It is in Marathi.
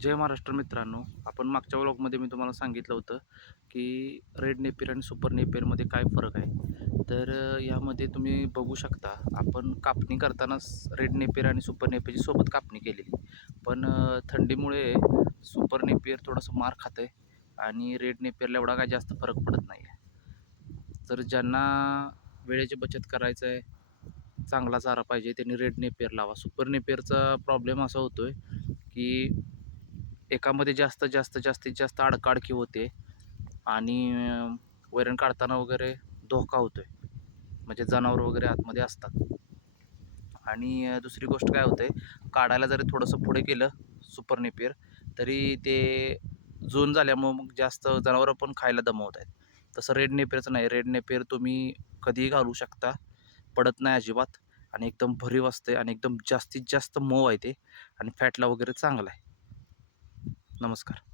जय महाराष्ट्र मित्रांनो, आपण मागच्या व्लॉगमध्ये मी तुम्हाला सांगितलं होतं की रेड नेपियर आणि सुपर नेपियरमध्ये काय फरक आहे. तर यामध्ये तुम्ही बघू शकता, आपण कापणी करतानाच रेड नेपियर आणि सुपर नेपियरची सोबत कापणी केलेली. पण थंडीमुळे सुपर नेपियर थोडंसं मार खातं आहे आणि रेड नेपियरला एवढा काय जास्त फरक पडत नाही आहे. तर ज्यांना वेळेची बचत करायचं आहे, चांगला चारा पाहिजे, त्यांनी रेड नेपियर लावा. सुपर नेपियरचा प्रॉब्लेम असा होतो आहे की एकामध्ये जास्तीत जास्त अडकाडकी होते आणि वैरण काढताना वगैरे धोका होतो आहे. म्हणजे जनावर वगैरे आतमध्ये असतात. आणि दुसरी गोष्ट काय होते, काढायला जरी थोडंसं पुढे केलं सुपर नेपियर, तरी ते जून झाल्यामुळं मग जास्त जनावरं पण खायला दमवत आहेत. तसं रेड नेपियरचं नाही. रेड नेपियर तुम्ही कधीही घालू शकता, पडत नाही अजिबात आणि एकदम भरीव असते आणि एकदम जास्तीत जास्त मऊ आहे ते आणि फॅटला वगैरे चांगला आहे. नमस्कार.